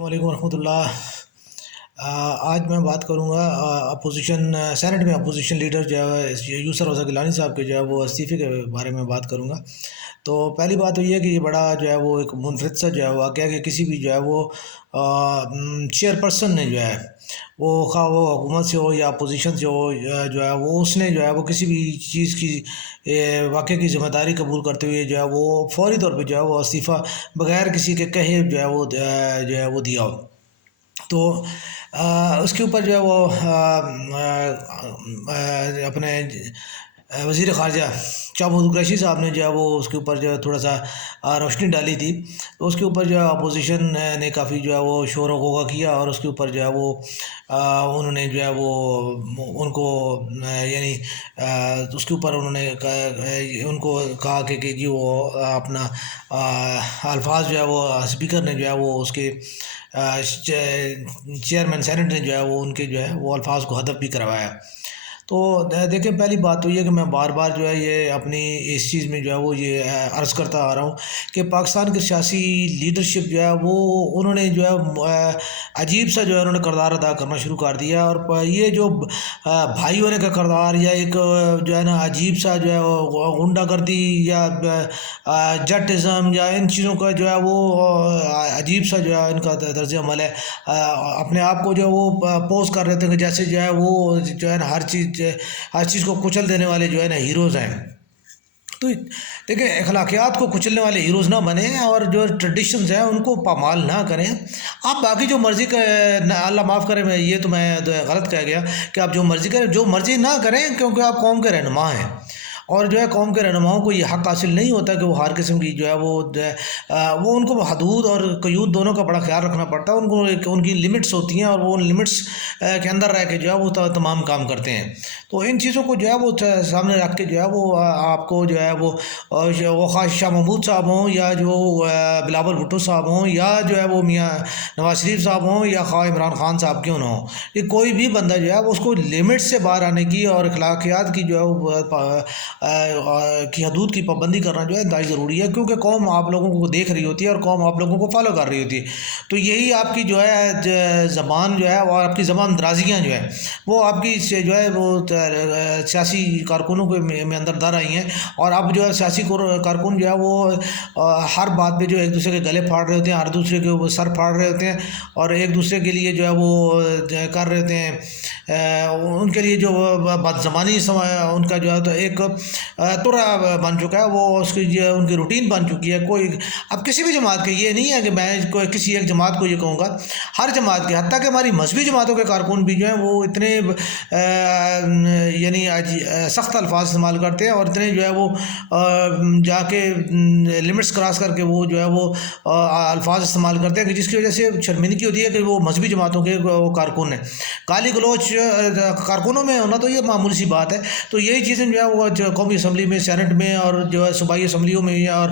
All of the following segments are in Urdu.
السلام علیکم ورحمۃ اللہ۔ آج میں بات کروں گا اپوزیشن سینٹ میں اپوزیشن لیڈر جو ہے یوسر رضا گیلانی صاحب کے جو ہے وہ استعفے کے بارے میں بات کروں گا۔ تو پہلی بات تو یہ ہے کہ یہ بڑا جو ہے وہ ایک منفرد سا جو ہے واقعہ کہ کسی بھی جو ہے وہ چیئر پرسن نے جو ہے وہ خواہ وہ حکومت سے ہو یا اپوزیشن سے ہو جو ہے وہ اس نے جو ہے وہ کسی بھی چیز کی واقعے کی ذمہ داری قبول کرتے ہوئے جو ہے وہ فوری طور پہ جو ہے وہ استعفیٰ بغیر کسی کے کہے جو ہے وہ دیا ہو۔ تو اس کے اوپر جو ہے وہ اپنے وزیر خارجہ شاہ محمود قریشی صاحب نے جو ہے وہ اس کے اوپر جو ہے تھوڑا سا روشنی ڈالی تھی۔ تو اس کے اوپر جو ہے اپوزیشن نے کافی جو ہے وہ شور و غوغا کیا اور اس کے اوپر جو ہے وہ انہوں نے جو ہے وہ ان کو یعنی اس کے اوپر انہوں نے ان کو کہا کہ جی وہ اپنا الفاظ جو ہے وہ اسپیکر نے جو ہے وہ اس کے چیئرمین سینٹ نے جو ہے وہ ان کے جو ہے وہ الفاظ کو حذف بھی کروایا۔ تو دیکھیں پہلی بات تو یہ کہ میں بار بار جو ہے یہ اپنی اس چیز میں جو ہے وہ یہ عرض کرتا آ رہا ہوں کہ پاکستان کی سیاسی لیڈرشپ جو ہے وہ انہوں نے جو ہے عجیب سا جو ہے انہوں نے کردار ادا کرنا شروع کر دیا، اور یہ جو بھائی ہونے کا کردار یا ایک جو ہے نا عجیب سا جو ہے غنڈہ گردی یا جٹزم یا ان چیزوں کا جو ہے وہ عجیب سا جو ہے ان کا طرز عمل ہے۔ اپنے آپ کو جو ہے وہ پوز کر رہے تھے کہ جیسے جو ہے وہ جو ہے نا ہر چیز کو کچل دینے والے جو ہے نا ہیروز ہیں۔ تو دیکھیں اخلاقیات کو کچلنے والے ہیروز نہ بنیں اور جو ٹریڈیشنز ہیں ان کو پامال نہ کریں۔ آپ باقی جو مرضی کا اللہ معاف کرے، میں یہ تو میں غلط کہہ گیا کہ آپ جو مرضی کریں، جو مرضی نہ کریں، کیونکہ آپ قوم کے رہنما ہیں، اور جو ہے قوم کے رہنماؤں کو یہ حق حاصل نہیں ہوتا کہ وہ ہر قسم کی جو ہے وہ ان کو حدود اور قیود دونوں کا بڑا خیال رکھنا پڑتا ہے۔ ان کو ان کی لمٹس ہوتی ہیں اور وہ ان لمٹس کے اندر رہ کے جو ہے وہ تمام کام کرتے ہیں۔ تو ان چیزوں کو جو ہے وہ سامنے رکھ کے جو ہے وہ آپ کو جو ہے وہ خواہ شاہ محمود صاحب ہوں یا جو بلاول بھٹو صاحب ہوں یا جو ہے وہ میاں نواز شریف صاحب ہوں یا خواہ عمران خان صاحب کیوں نہ ہوں، یہ کوئی بھی بندہ جو ہے وہ اس کو لمٹ سے باہر آنے کی اور اخلاقیات کی جو ہے وہ کی حدود کی پابندی کرنا جو ہے انتہائی ضروری ہے، کیونکہ قوم آپ لوگوں کو دیکھ رہی ہوتی ہے اور قوم آپ لوگوں کو فالو کر رہی ہوتی ہے۔ تو یہی آپ کی جو ہے زبان جو ہے اور آپ کی زبان درازیاں جو ہے وہ آپ کی جو ہے وہ سیاسی کارکنوں کے میں اندر در آئی ہیں، اور اب جو ہے سیاسی کارکن جو ہے وہ ہر بات پہ جو ایک دوسرے کے گلے پھاڑ رہے ہوتے ہیں، ہر دوسرے کے سر پھاڑ رہے ہوتے ہیں، اور ایک دوسرے کے لیے جو ہے وہ کر رہے ہوتے ہیں ان کے لیے جو بد زبانی ان کا جو ہے تو ایک طرح بن چکا ہے، وہ اس کی جو ان کی روٹین بن چکی ہے۔ کوئی اب کسی بھی جماعت کے یہ نہیں ہے کہ میں کسی ایک جماعت کو یہ کہوں گا، ہر جماعت کے، حتیٰ کہ ہماری مذہبی جماعتوں کے کارکن بھی جو ہیں وہ اتنے یعنی سخت الفاظ استعمال کرتے ہیں اور اتنے جو ہے وہ جا کے لمٹس کراس کر کے وہ جو ہے وہ الفاظ استعمال کرتے ہیں کہ جس کی وجہ سے شرمندگی ہوتی ہے کہ وہ مذہبی جماعتوں کے وہ کارکن ہیں۔ گالی گلوچ کارکنوں میں ہونا تو یہ معمولی سی بات ہے۔ تو یہی چیزیں جو ہے وہ قومی اسمبلی میں، سینٹ میں اور جو ہے صوبائی اسمبلیوں میں اور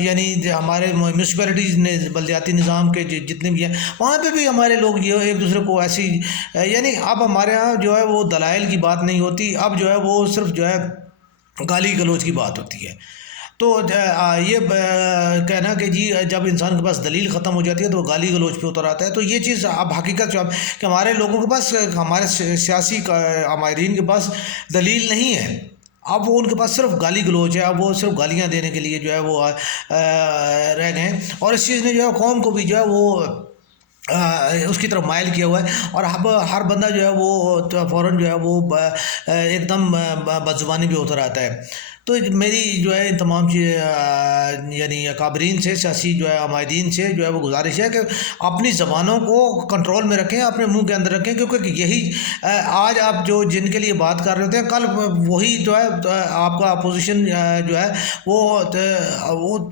یعنی ہمارے میونسپلٹیز نے بلدیاتی نظام کے جتنے بھی ہیں وہاں پہ بھی ہمارے لوگ جو ایک دوسرے کو ایسی یعنی اب ہمارے ہاں جو ہے وہ دلائل کی بات نہیں ہوتی، اب جو ہے وہ صرف جو ہے گالی گلوچ کی بات ہوتی ہے۔ تو یہ کہنا کہ جی جب انسان کے پاس دلیل ختم ہو جاتی ہے تو گالی گلوچ پہ اتر آتا ہے، تو یہ چیز اب حقیقت جو اب کہ ہمارے لوگوں کے پاس، ہمارے سیاسی ماہرین کے پاس دلیل نہیں ہے، اب وہ ان کے پاس صرف گالی گلوچ ہے، اب وہ صرف گالیاں دینے کے لیے جو ہے وہ رہ گئے ہیں، اور اس چیز نے جو ہے قوم کو بھی جو ہے وہ اس کی طرف مائل کیا ہوا ہے، اور اب ہر بندہ جو ہے وہ فوراً جو ہے وہ ایک دم بدزبانی بھی اتر آتا ہے۔ تو میری جو ہے ان تمام یعنی اکابرین سے، سیاسی جو ہے عمائدین سے جو ہے وہ گزارش ہے کہ اپنی زبانوں کو کنٹرول میں رکھیں، اپنے منہ کے اندر رکھیں، کیونکہ یہی آج آپ جو جن کے لیے بات کر رہے ہوتے ہیں کل وہی جو ہے آپ کا اپوزیشن جو ہے وہ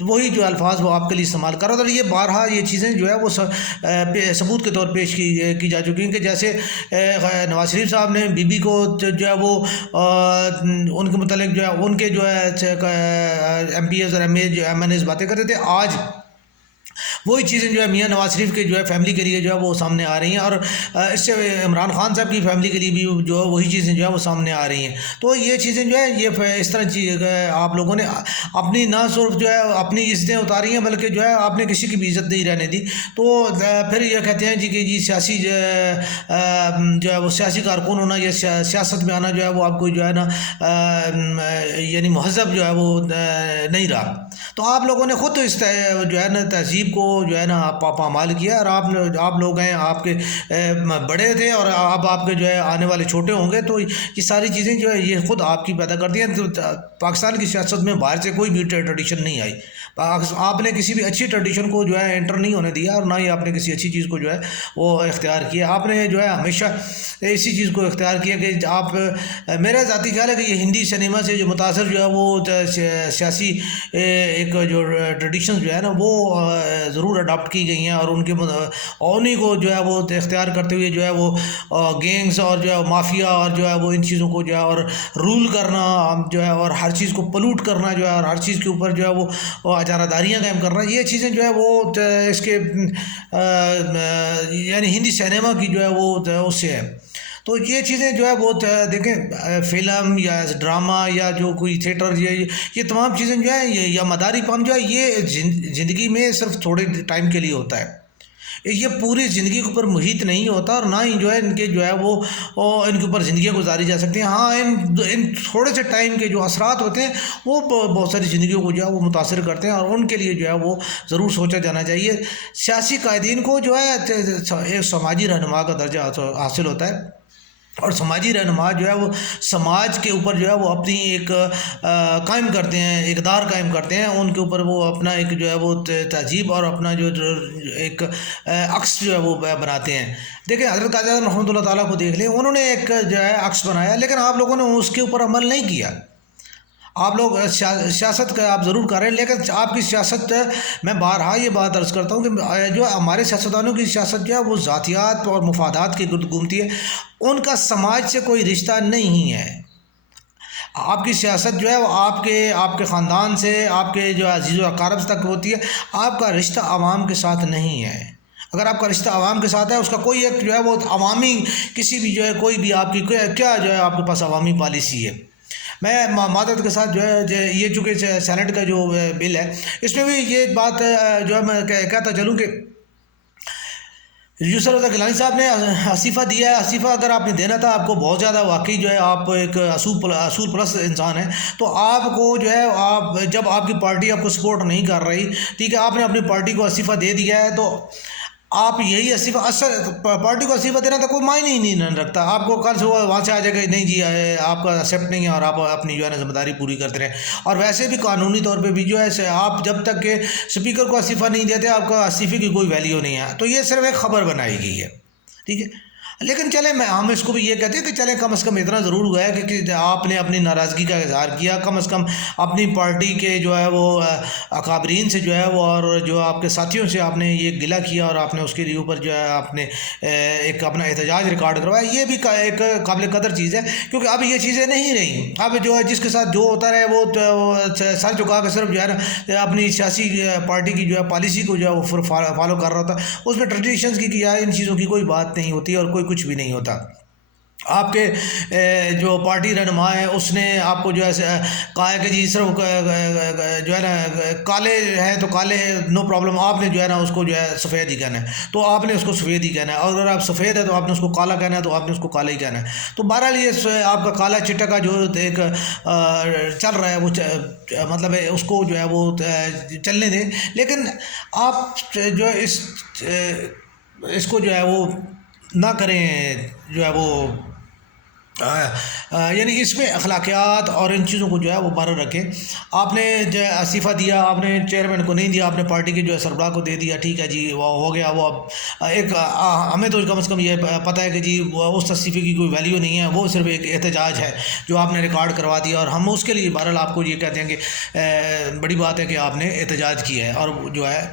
وہی جو الفاظ وہ آپ کے لیے استعمال کر رہا تھا۔ یہ بارہا یہ چیزیں جو ہے وہ ثبوت کے طور پیش کی جا چکی ہیں کہ جیسے نواز شریف صاحب نے بی بی کو جو ہے وہ ان کے متعلق جو ہے ان کے جو ہے ایم پی ایز اور ایم این ایز باتیں کرتے تھے، آج وہی چیزیں جو ہے میاں نواز شریف کے جو ہے فیملی کے لیے جو ہے وہ سامنے آ رہی ہیں، اور اس سے عمران خان صاحب کی فیملی کے لیے بھی جو ہے وہی چیزیں جو ہے وہ سامنے آ رہی ہیں۔ تو یہ چیزیں جو ہے یہ اس طرح آپ لوگوں نے اپنی نہ صرف جو ہے اپنی عزتیں اتاری ہیں، بلکہ جو ہے آپ نے کسی کی بھی عزت نہیں رہنے دی۔ تو پھر یہ کہتے ہیں جی کہ جی سیاسی جو ہے وہ سیاسی کارکن ہونا یا سیاست میں آنا جو ہے وہ آپ کو جو ہے نا یعنی مہذب جو ہے وہ نہیں رہا۔ تو آپ لوگوں نے خود اس جو ہے نا تہذیب کو جو ہے نا پامال کیا، اور آپ لوگ ہیں، آپ کے بڑے تھے اور اب آپ کے جو ہے آنے والے چھوٹے ہوں گے، تو یہ ساری چیزیں جو ہے یہ خود آپ کی پیدا کرتی ہیں۔ تو پاکستان کی سیاست میں باہر سے کوئی بھی ٹریڈیشن نہیں آئی، آپ نے کسی بھی اچھی ٹریڈیشن کو جو ہے انٹر نہیں ہونے دیا، اور نہ ہی آپ نے کسی اچھی چیز کو جو ہے وہ اختیار کیا۔ آپ نے جو ہے ہمیشہ اسی چیز کو اختیار کیا کہ آپ، میرا ذاتی خیال ہے کہ یہ ہندی سنیما سے جو متاثر جو ہے وہ سیاسی ایک جو ٹریڈیشنز جو ہے نا وہ ضرور اڈاپٹ کی گئی ہیں، اور ان کے انہیں کو جو ہے وہ اختیار کرتے ہوئے جو ہے وہ گینگز اور جو ہے مافیا اور جو ہے وہ ان چیزوں کو جو ہے اور رول کرنا جو ہے، اور ہر چیز کو پلوٹ کرنا جو ہے، اور ہر چیز کے اوپر جو ہے وہ اجارہ داریاں قائم کرنا، یہ چیزیں جو ہے وہ اس کے یعنی ہندی سنیما کی جو ہے وہ اس سے ہے۔ تو یہ چیزیں جو ہے وہ دیکھیں، فلم یا ڈرامہ یا جو کوئی تھیٹر، یہ تمام چیزیں جو ہے یا مداری پن جو ہے یہ زندگی میں صرف تھوڑے ٹائم کے لیے ہوتا ہے، یہ پوری زندگی کے اوپر محیط نہیں ہوتا، اور نہ ہی جو ہے ان کے جو ہے وہ ان کے اوپر زندگیاں گزاری جا سکتی ہیں۔ ہاں ان تھوڑے سے ٹائم کے جو اثرات ہوتے ہیں وہ بہت ساری زندگیوں کو جو ہے وہ متاثر کرتے ہیں، اور ان کے لیے جو ہے وہ ضرور سوچا جانا چاہیے۔ سیاسی قائدین کو جو ہے ایک سماجی رہنما کا درجہ حاصل ہوتا ہے، اور سماجی رہنما جو ہے وہ سماج کے اوپر جو ہے وہ اپنی ایک قائم کرتے ہیں، اقدار قائم کرتے ہیں، ان کے اوپر وہ اپنا ایک جو ہے وہ تہذیب اور اپنا جو ایک عکس جو ہے وہ بناتے ہیں۔ دیکھیں حضرت قائد اعظم رحمۃ اللہ تعالیٰ کو دیکھ لیں، انہوں نے ایک جو ہے عکس بنایا، لیکن آپ لوگوں نے اس کے اوپر عمل نہیں کیا۔ آپ لوگ سیاست کا آپ ضرور کر رہے ہیں، لیکن آپ کی سیاست، میں بارہا یہ بات عرض کرتا ہوں کہ جو ہمارے سیاستدانوں کی سیاست جو ہے وہ ذاتیات اور مفادات کی گرد گھومتی ہے، ان کا سماج سے کوئی رشتہ نہیں ہے۔ آپ کی سیاست جو ہے وہ آپ کے خاندان سے، آپ کے جو عزیز و اقارب تک ہوتی ہے، آپ کا رشتہ عوام کے ساتھ نہیں ہے۔ اگر آپ کا رشتہ عوام کے ساتھ ہے، اس کا کوئی ایک جو ہے وہ عوامی کسی بھی جو ہے کوئی بھی آپ کی کیا جو ہے آپ کے پاس عوامی پالیسی ہے۔ میں معذرت کے ساتھ جو ہے یہ چونکہ سینٹ کا جو بل ہے، اس میں بھی یہ بات جو ہے میں کہتا چلوں کہ یوسف رضا گیلانی صاحب نے استعفیٰ دیا ہے۔ استعفیٰ اگر آپ نے دینا تھا، آپ کو بہت زیادہ واقعی جو ہے آپ ایک اصول پرست انسان ہیں، تو آپ کو جو ہے جب آپ کی پارٹی آپ کو سپورٹ نہیں کر رہی، ٹھیک ہے، آپ نے اپنی پارٹی کو استعفیٰ دے دیا ہے، تو آپ یہی استعفیٰ پارٹی کو استعفیٰ دینا تو کوئی معنی ہی نہیں رکھتا۔ آپ کو کل سے وہاں سے آ جائے گا نہیں جی آپ کا ایکسیپٹ نہیں ہے، اور آپ اپنی جو ہے نا ذمہ داری پوری کرتے رہیں۔ اور ویسے بھی قانونی طور پہ بھی جو ہے آپ جب تک کہ اسپیکر کو استعفیٰ نہیں دیتے، آپ کا استعفے کی کوئی ویلیو نہیں ہے۔ تو یہ صرف ایک خبر بنائی گئی ہے، ٹھیک ہے۔ لیکن چلیں ہم اس کو بھی یہ کہتے ہیں کہ چلیں کم از کم اتنا ضرور ہوا ہے کہ آپ نے اپنی ناراضگی کا اظہار کیا، کم از کم اپنی پارٹی کے جو ہے وہ اکابرین سے جو ہے وہ اور جو آپ کے ساتھیوں سے آپ نے یہ گلہ کیا، اور آپ نے اس کے لیے اوپر جو ہے آپ نے ایک اپنا احتجاج ریکارڈ کروایا۔ یہ بھی ایک قابل قدر چیز ہے، کیونکہ اب یہ چیزیں نہیں رہیں۔ اب جو ہے جس کے ساتھ جو ہوتا رہے وہ سر جھکا کے صرف جو ہے نا اپنی سیاسی پارٹی کی جو ہے پالیسی کو جو ہے وہ فالو کر رہا ہوتا، اس میں ٹریڈیشنز کی یا ان چیزوں کی کوئی بات نہیں ہوتی، اور کوئی کچھ بھی نہیں ہوتا۔ آپ کے جو پارٹی رہنما ہے اس نے آپ کو جو ہے کہا ہے کہ جی صرف جو ہے نا کالے ہیں تو کالے نو پرابلم، آپ نے جو ہے نا اس کو جو ہے سفید ہی کہنا ہے، تو آپ نے اس کو سفید ہی کہنا ہے، اور اگر آپ سفید ہے تو آپ نے اس کو کالا کہنا ہے، تو آپ نے اس کو کالا ہی کہنا ہے۔ تو بہرحال یہ آپ کا کالا چٹا کا جو ایک چل رہا ہے وہ مطلب ہے اس کو جو ہے وہ چلنے دیں، لیکن آپ جو ہے اس کو جو ہے وہ نہ کریں، جو ہے وہ یعنی اس میں اخلاقیات اور ان چیزوں کو جو ہے وہ باہر رکھیں۔ آپ نے جو ہے استعفیٰ دیا، آپ نے چیئرمین کو نہیں دیا، آپ نے پارٹی کے جو ہے سربراہ کو دے دیا، ٹھیک ہے جی وہ ہو گیا۔ وہ اب ایک ہمیں تو کم از کم یہ پتہ ہے کہ جی اس استعفے کی کوئی ویلیو نہیں ہے، وہ صرف ایک احتجاج ہے جو آپ نے ریکارڈ کروا دیا، اور ہم اس کے لیے بہرحال آپ کو یہ کہتے ہیں کہ بڑی بات ہے کہ آپ نے احتجاج کیا ہے، اور جو ہے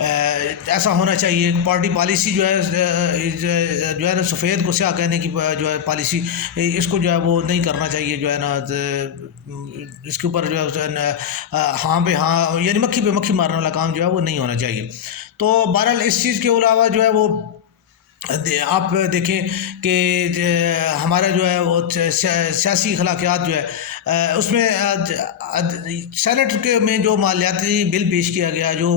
ایسا ہونا چاہیے۔ پارٹی پالیسی جو ہے نا سفید کو سیاہ کہنے کی جو ہے پالیسی، اس کو جو ہے وہ نہیں کرنا چاہیے، جو ہے نا اس کے اوپر جو ہے ہاں پہ ہاں یعنی مکھی پہ مکھی مارنے والا کام جو ہے وہ نہیں ہونا چاہیے۔ تو بہرحال اس چیز کے علاوہ جو ہے وہ آپ دیکھیں کہ ہمارا جو ہے وہ سیاسی اخلاقیات جو ہے اس میں سینٹ کے میں جو مالیاتی بل پیش کیا گیا، جو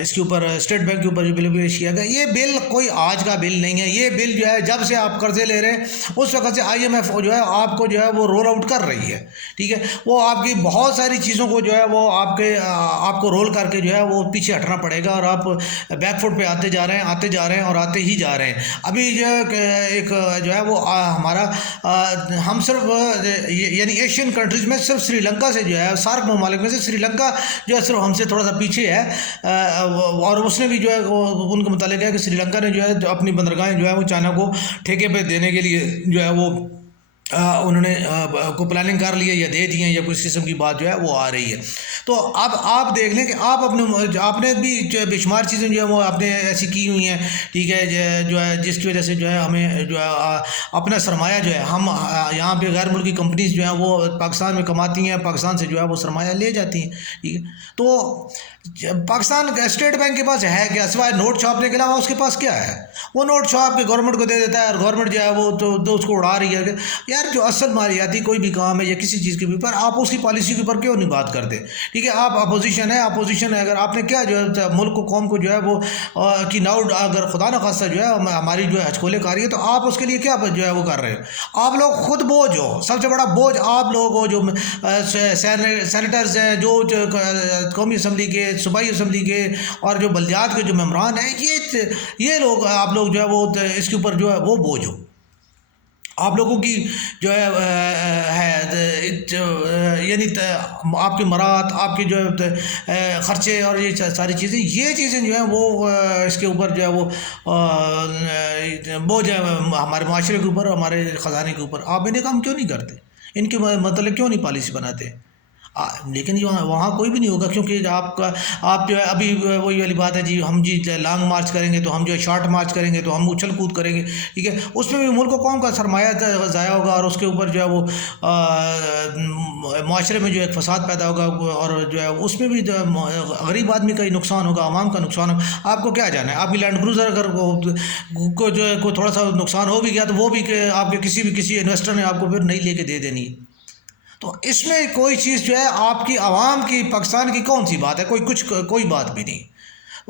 اس کے اوپر اسٹیٹ بینک کے اوپر جو بل پیش کیا گیا، یہ بل کوئی آج کا بل نہیں ہے. یہ بل جو ہے جب سے آپ قرضے لے رہے ہیں اس وقت سے IMF جو ہے آپ کو جو ہے وہ رول آؤٹ کر رہی ہے. ٹھیک ہے، وہ آپ کی بہت ساری چیزوں کو جو ہے وہ آپ کو رول کر کے جو ہے وہ پیچھے ہٹنا پڑے گا، اور آپ بیک فوٹ پہ آتے جا رہے ہیں اور آتے ہی جا رہے ہیں. ابھی جو ایک جو ہے وہ ہمارا ہم صرف یعنی ایشین کنٹریز میں صرف سری لنکا سے جو ہے، سارک ممالک میں سے سری لنکا جو ہے صرف ہم سے تھوڑا سا پیچھے ہے، اور اس نے بھی جو ہے ان کا متعلق ہے کہ سری لنکا نے جو ہے اپنی بندرگاہیں جو ہے وہ چائنا کو ٹھیکے پہ دینے کے لیے جو ہے وہ انہوں نے کو پلاننگ کر لی ہے یا دے دی ہیں، یا کچھ قسم کی بات جو ہے وہ آ رہی ہے. تو اب آپ دیکھ لیں کہ آپ نے بھی بے شمار چیزیں جو ہے وہ آپ نے ایسی کی ہوئی ہیں. ٹھیک ہے، جو ہے جس کی وجہ سے جو ہے ہمیں جو ہے اپنا سرمایہ جو ہے ہم یہاں پہ غیر ملکی کمپنیز جو ہیں وہ پاکستان میں کماتی ہیں، پاکستان سے جو ہے وہ سرمایہ لے جاتی ہیں. ٹھیک ہے، تو پاکستان اسٹیٹ بینک کے پاس ہے کیا سوائے نوٹ چھاپنے کے علاوہ؟ اس کے پاس کیا ہے؟ وہ نوٹ چھاپ کے گورنمنٹ کو دے دیتا ہے، اور گورنمنٹ جو ہے وہ تو اس کو اڑا رہی ہے. یار جو اصل مالیاتی کوئی بھی کام ہے یا کسی چیز کے اوپر آپ اس کی پالیسی کے اوپر کیوں نہیں بات کرتے؟ ٹھیک ہے، آپ اپوزیشن ہے، اگر آپ نے کیا جو ہے ملک کو قوم کو جو ہے وہ کی ناؤڈ اگر خدا نخواستہ جو ہے ہماری جو ہے ہچکولے کاری ہے، تو آپ اس کے لیے کیا جو ہے وہ کر رہے ہو؟ آپ لوگ خود بوجھ ہو، سب سے بڑا بوجھ آپ لوگ ہو، جو سینیٹرز ہیں، جو قومی اسمبلی کے، صوبائی اسمبلی کے، اور جو بلدیات کے جو ممبران ہیں، یہ لوگ آپ لوگ جو ہے وہ اس کے اوپر جو ہے وہ بوجھ ہو. آپ لوگوں کی جو ہے یعنی آپ کے مراد، آپ کے جو ہے خرچے اور یہ ساری چیزیں جو ہیں وہ اس کے اوپر جو ہے وہ بوجھ ہے ہمارے معاشرے کے اوپر، ہمارے خزانے کے اوپر. آپ انہیں کام کیوں نہیں کرتے؟ ان کے مطلب کیوں نہیں پالیسی بناتے؟ لیکن وہاں کوئی بھی نہیں ہوگا، کیونکہ آپ جو ہے ابھی وہی والی بات ہے جی، ہم جی لانگ مارچ کریں گے تو ہم جو ہے شارٹ مارچ کریں گے تو ہم اچھل کود کریں گے. ٹھیک ہے، اس میں بھی ملک و قوم کا سرمایہ ضائع ہوگا، اور اس کے اوپر جو ہے وہ معاشرے میں جو ہے فساد پیدا ہوگا، اور جو ہے اس میں بھی غریب آدمی کا ہی نقصان ہوگا، عوام کا نقصان ہوگا. آپ کو کیا جانا ہے؟ آپ کی لینڈ کروزر اگر کو جو ہے کوئی تھوڑا سا نقصان ہو بھی گیا تو وہ بھی کہ آپ کے کسی انویسٹر نے آپ کو پھر نہیں لے کے دے دینی ہے. تو اس میں کوئی چیز جو ہے آپ کی عوام کی، پاکستان کی کون سی بات ہے؟ کوئی بات بھی نہیں.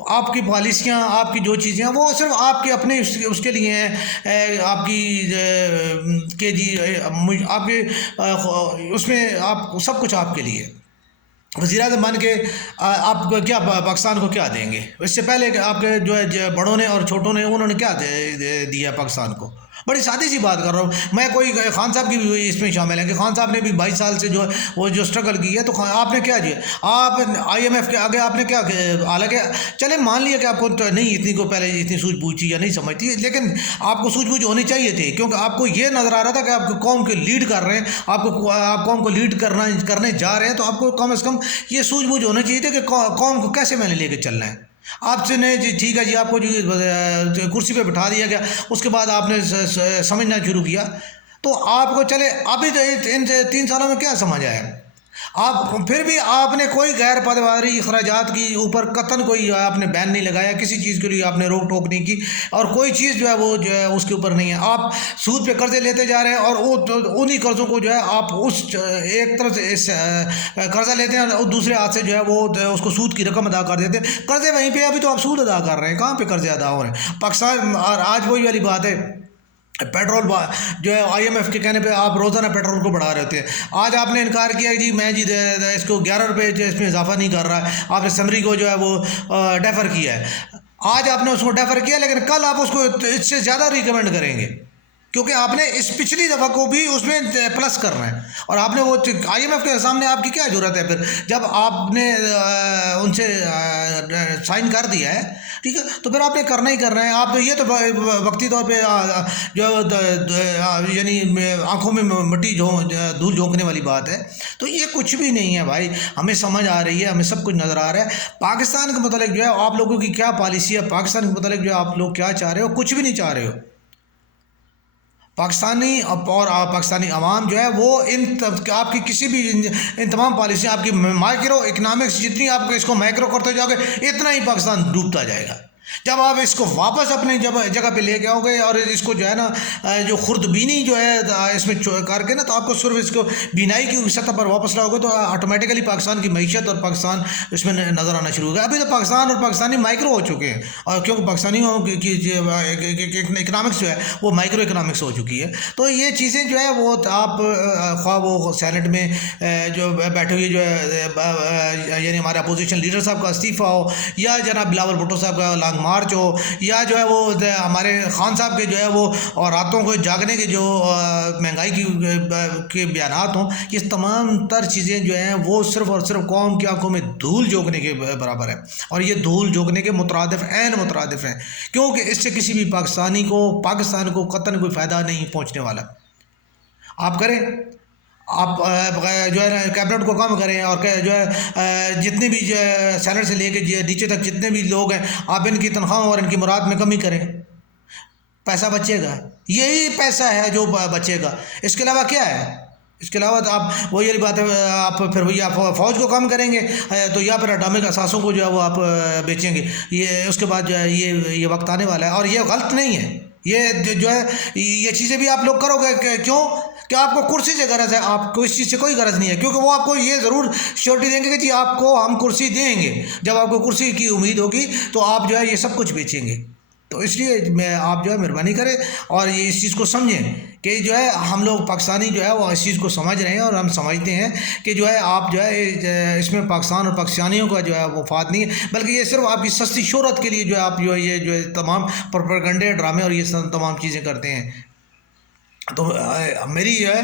آپ کی پالیسیاں، آپ کی جو چیزیں ہیں وہ صرف آپ کے اپنے اس کے لیے ہیں. آپ کی کہ جی آپ کے اس میں آپ سب کچھ آپ کے لیے وزیر اعظم بن کے آپ کیا پاکستان کو کیا دیں گے؟ اس سے پہلے کہ آپ کے جو ہے بڑوں نے اور چھوٹوں نے انہوں نے کیا دیا پاکستان کو؟ بڑی سادی سی بات کر رہا ہوں میں. کوئی خان صاحب کی بھی اس میں شامل ہے کہ خان صاحب نے بھی 22 سال سے جو ہے وہ جو اسٹرگل کی ہے، تو آپ نے کیا دیا؟ آپ IMF کے آگے آپ نے کیا؟ حالانکہ چلے مان لیا کہ آپ کو نہیں اتنی کو پہلے اتنی سوجھ بوجھ تھی یا نہیں سمجھتی، لیکن آپ کو سوجھ بوجھ ہونی چاہیے تھی، کیونکہ آپ کو یہ نظر آ رہا تھا کہ آپ قوم کے لیڈ کر رہے ہیں، آپ قوم کو لیڈ کرنے جا رہے ہیں، تو آپ کو کم از کم یہ سوجھ بوجھ ہونا چاہیے تھا کہ قوم کو کیسے میں نے لے کے چلنا ہے. آپ سے نے جی ٹھیک ہے جی، آپ کو جو کرسی پہ بٹھا دیا گیا، اس کے بعد آپ نے سمجھنا شروع کیا، تو آپ کو چلے ابھی ان 3 سالوں میں کیا سمجھ آیا؟ آپ پھر بھی آپ نے کوئی غیر پائیداری اخراجات کی اوپر قطعاً کوئی آپ نے بین نہیں لگایا، کسی چیز کے لیے آپ نے روک ٹوک نہیں کی، اور کوئی چیز جو ہے وہ جو ہے اس کے اوپر نہیں ہے. آپ سود پہ قرضے لیتے جا رہے ہیں، اور انہی قرضوں کو جو ہے آپ اس ایک طرف سے قرضہ لیتے ہیں اور دوسرے ہاتھ سے جو ہے وہ اس کو سود کی رقم ادا کر دیتے ہیں. قرضے وہیں پہ، ابھی تو آپ سود ادا کر رہے ہیں، کہاں پہ قرضے ادا ہو رہے ہیں پاکستان؟ اور آج وہی والی بات ہے، پیٹرول جو ہے IMF کے کہنے پہ آپ روزانہ پیٹرول کو بڑھا رہے تھے. آج آپ نے انکار کیا جی میں جی اس کو 11 روپے اس میں اضافہ نہیں کر رہا ہے، آپ نے سمری کو جو ہے وہ ڈیفر کیا ہے. آج آپ نے اس کو ڈیفر کیا، لیکن کل آپ اس کو اس سے زیادہ ریکمینڈ کریں گے، کیونکہ آپ نے اس پچھلی دفعہ کو بھی اس میں پلس کرنا ہے. اور آپ نے وہ IMF کے سامنے آپ کی کیا ضرورت ہے پھر، جب آپ نے ان سے سائن کر دیا ہے، ٹھیک ہے، تو پھر آپ نے کرنا ہی کرنا ہے. آپ یہ تو وقتی طور پہ جو یعنی آنکھوں میں مٹی دھول جھونکنے والی بات ہے، تو یہ کچھ بھی نہیں ہے بھائی. ہمیں سمجھ آ رہی ہے، ہمیں سب کچھ نظر آ رہا ہے. پاکستان کے متعلق جو ہے آپ لوگوں کی کیا پالیسی ہے، پاکستان کے متعلق جو ہے آپ لوگ کیا چاہ رہے ہو؟ کچھ بھی نہیں چاہ رہے ہو. پاکستانی اور پاکستانی عوام جو ہے وہ آپ کی کسی بھی ان تمام پالیسیاں آپ کی مائکرو اکنامکس جتنی آپ اس کو مائکرو کرتے جاؤ گے اتنا ہی پاکستان ڈوبتا جائے گا. جب آپ اس کو واپس اپنے جگہ پہ لے کے آؤ گے اور اس کو جو ہے نا جو خوردبینی جو ہے اس میں کر کے نا تو آپ کو صرف اس کو بینائی کی سطح پر واپس لاؤ گے تو آٹومیٹیکلی پاکستان کی معیشت اور پاکستان اس میں نظر آنا شروع ہو گیا. ابھی تو پاکستان اور پاکستانی مائکرو ہو چکے ہیں اور کیونکہ پاکستانیوں کی اکنامکس جو ہے وہ مائکرو اکنامکس ہو چکی ہے. تو یہ چیزیں جو ہے وہ آپ خواہ وہ سینٹ میں جو بیٹھے ہوئے جو ہے یعنی ہمارے اپوزیشن لیڈر صاحب کا استعفیٰ ہو یا جناب بلاول بھٹو صاحب کا لانگ مارچ ہو یا جو ہے وہ ہمارے خان صاحب کے جو ہے وہ اور راتوں کو جاگنے کے جو مہنگائی کے بیانات ہوں، یہ تمام تر چیزیں جو ہیں وہ صرف اور صرف قوم کی آنکھوں میں دھول جھونکنے کے برابر ہے اور یہ دھول جھونکنے کے عین مترادف ہیں کیونکہ اس سے کسی بھی پاکستان کو قطعاً کوئی فائدہ نہیں پہنچنے والا. آپ کریں، آپ جو ہے کیبنٹ کو کم کریں اور جو ہے جتنے بھی جو ہے سینٹ سے لے کے نیچے تک جتنے بھی لوگ ہیں آپ ان کی تنخواہوں اور ان کی مراد میں کمی کریں، پیسہ بچے گا. یہی پیسہ ہے جو بچے گا، اس کے علاوہ کیا ہے؟ اس کے علاوہ تو آپ وہی والی بات ہے، آپ پھر یا فوج کو کم کریں گے تو یا پھر اٹامک اثاثوں کو جو ہے وہ آپ بیچیں گے. یہ اس کے بعد جو ہے یہ وقت آنے والا ہے اور یہ غلط نہیں ہے. یہ جو ہے یہ چیزیں بھی آپ لوگ کرو گے کیوں کہ آپ کو کرسی سے غرض ہے، آپ کو اس چیز سے کوئی غرض نہیں ہے کیونکہ وہ آپ کو یہ ضرور شیورٹی دیں گے کہ جی آپ کو ہم کرسی دیں گے. جب آپ کو کرسی کی امید ہوگی تو آپ جو ہے یہ سب کچھ بیچیں گے. تو اس لیے آپ جو ہے مہربانی کریں اور یہ اس چیز کو سمجھیں کہ جو ہے ہم لوگ پاکستانی جو ہے وہ اس چیز کو سمجھ رہے ہیں اور ہم سمجھتے ہیں کہ جو ہے آپ جو ہے اس میں پاکستان اور پاکستانیوں کا جو ہے وہ فات نہیں ہے بلکہ یہ صرف آپ کی سستی شہرت کے لیے جو ہے آپ یہ جو ہے تمام پروپیگنڈے ڈرامے اور یہ تمام چیزیں کرتے ہیں. تو میری جو ہے